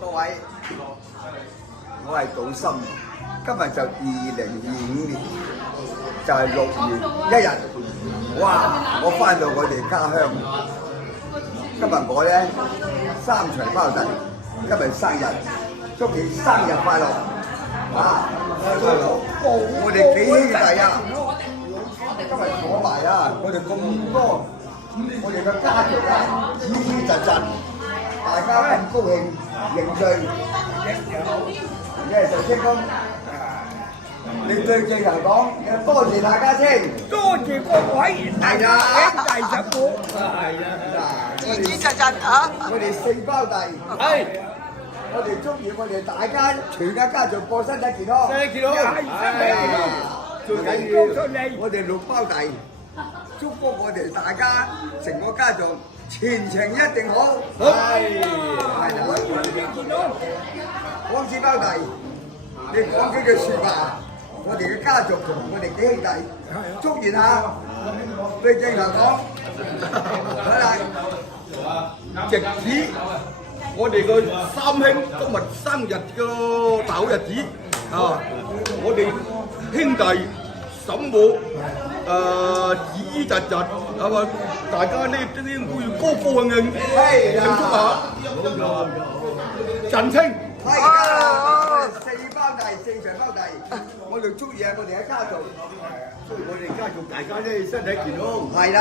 各位，我係賭心，今日就2025年，就係6月1日。哇！我翻到我哋家鄉，今日我咧3場包底，今日生日，祝你生日快樂！啊，我哋幾兄弟啊！今日坐埋啊！我哋咁多，我哋嘅家族啊，依依實實，大家咁高興凝聚，就先咁。你對鏡頭講，多謝大家先，多謝各位係啊，兄弟實鼓，係啊，支支實實嚇。我哋4胞弟，係我哋祝願我哋大家全家家族過身體健康，身體健康，係身體健康，最緊要我哋6胞弟，祝福我哋大家成個家族前程一定好，係啦，光子胞弟，你講幾句説話，我哋嘅家族同我哋幾兄弟，祝願下，對鏡頭講，好啦，直指我哋個三兄今日生日嘅大好日子啊！我哋兄弟嬸母依依實實係嘛？大家呢都應該要高高興慶慶祝下，振興。係啊，4胞弟，4場胞弟，我哋祝願我哋嘅家族，祝我哋家族大家咧身體健康。係啦，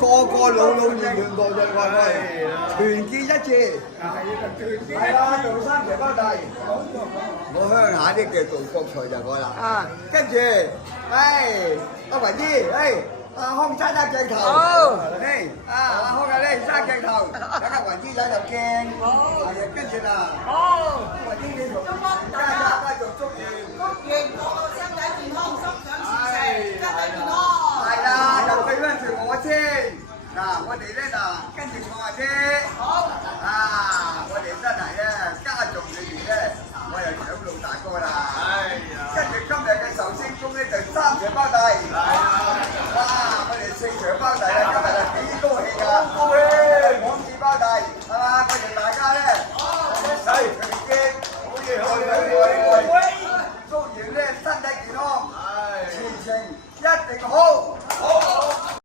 個個老老嫩嫩，個個愛愛，團結一致。係啦，做3場胞弟，我鄉下啲嘅做國菜就嗰啦。啊，跟住，阿雲姨，阿康揸鏡頭，阿康啊咧揸鏡頭，等阿雲姨仔就鏡，跟住啦，雲姨你同家族祝願，身體健康，心想事成，身體健康。係啦，就對翻住我先，嗱，我哋咧跟住坐下先，好，我哋真係咧家族裏邊咧，我又長老大哥啦，跟住今日嘅壽星公咧就3場胞弟。